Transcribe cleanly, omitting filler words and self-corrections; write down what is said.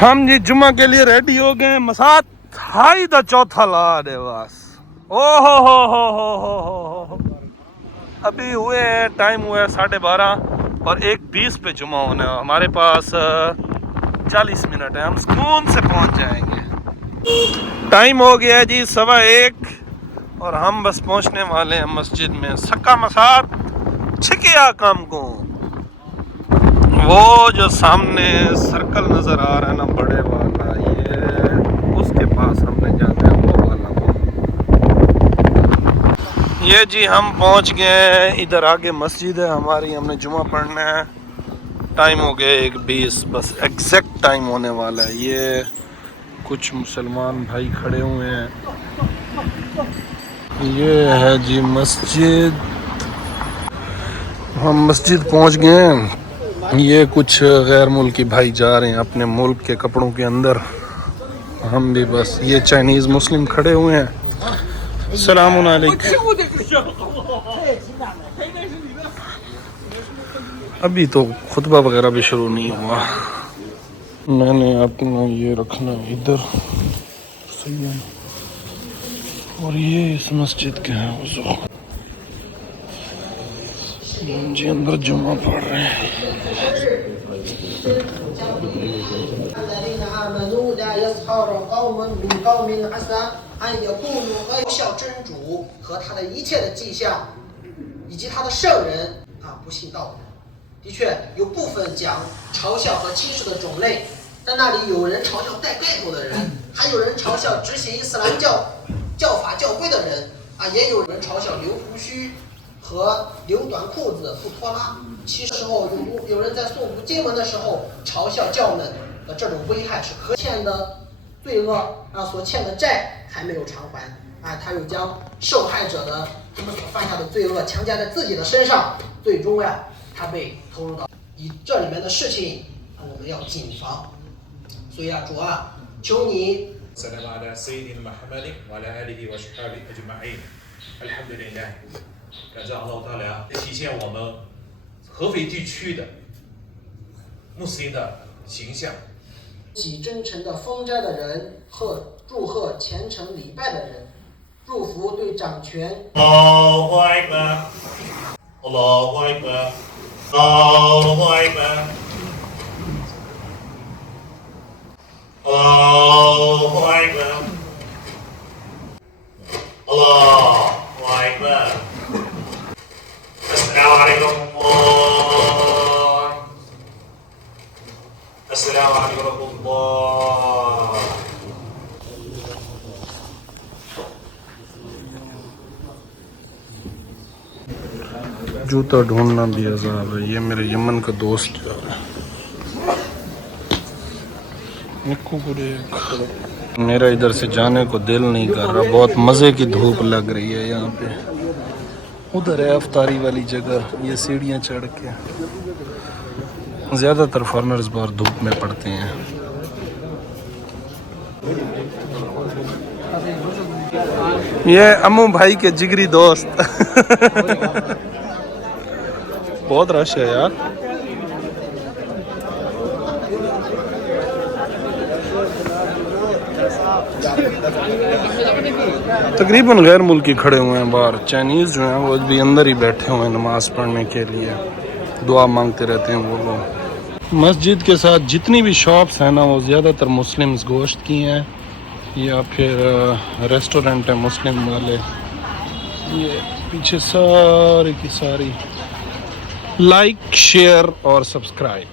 हम जी जुम्मा के लिए रेडी हो गए। मसाद हाई द चौथा ला दे बस। ओ हो। अभी हुए हैं, टाइम हुआ है 12:30 और 1:20 पे जुम्मा होने। हमारे पास 40 मिनट है, हम सुकून से पहुंच जाएंगे। टाइम हो गया है जी 1:15 और हम बस पहुंचने वाले हैं मस्जिद में। सक्का मसाद छिकिया काम को। वो जो सामने सर्कल नज़र आ रहा है ना बड़े वाला, ये उसके पास हमने जाना है, वो वाला। ये जी हम पहुंच गए हैं। इधर आगे मस्जिद है हमारी, हमने जुमा पढ़ना है। टाइम हो गया 1:20, बस एग्जैक्ट टाइम होने वाला है। ये कुछ मुसलमान भाई खड़े हुए हैं। ये है जी मस्जिद। हम मस्जिद पहुंच गए हैं। ये कुछ गैर मुल्की भाई जा रहे हैं अपने मुल्क के कपड़ों के अंदर। हम भी बस, ये चाइनीज़ मुस्लिम खड़े हुए हैं। सलाम अलैकुम। अभी तो खुतबा वगैरह भी शुरू नहीं हुआ। मैंने अपना ये रखना इधर सही है। और ये इस मस्जिद के हैं वज़ू जी, अंदर जुम्मा पढ़ रहे हैं। 的确有部分讲嘲笑和轻视的种类，但那里有人嘲笑戴盖头的人，还有人嘲笑执行伊斯兰教法教规的人啊，也有人嘲笑留胡须和留短裤子不拖拉。其实时候有人在诵读经文的时候嘲笑教们的这种危害是可欠的罪恶啊，所欠的债还没有偿还啊，他又将受害者的他们所犯下的罪恶强加在自己的身上，最终呀。他被投入到以这里面的事情，我们要谨防。所以啊，主啊，求你。感谢Allah Ta'ala体现我们合肥地区的穆斯林的形象。喜真诚的封斋的人和祝贺虔诚礼拜的人，祝福对掌权。Allahu Akbar， Allahu Akbar。Allahu Akbar, Allahu Akbar, Allahu Akbar. Assalamualaikum warahmatullahi. Assalamualaikum warahmatullahi. जूता ढूंढना भी अज़ाब है। ये मेरे यमन का दोस्त जा रहा है। मेरा इधर से जाने को दिल नहीं कर रहा, बहुत मज़े की धूप लग रही है यहाँ पे। उधर है अफ्तारी वाली जगह, ये सीढ़ियाँ चढ़ के। ज़्यादातर फॉरनर्स बाहर धूप में पड़ते हैं। ये अम्मू भाई के जिगरी दोस्त। बहुत रश है यार। तकरीबन गैर मुल्की खड़े हुए हैं बाहर। चाइनीज़ जो हैं वो भी अंदर ही बैठे हुए हैं नमाज़ पढ़ने के लिए, दुआ मांगते रहते हैं वो लोग। मस्जिद के साथ जितनी भी शॉप्स हैं ना, वो ज़्यादातर मुस्लिम्स गोश्त की हैं या फिर रेस्टोरेंट है मुस्लिम वाले। ये पीछे सारी की सारी। लाइक, शेयर और सब्सक्राइब।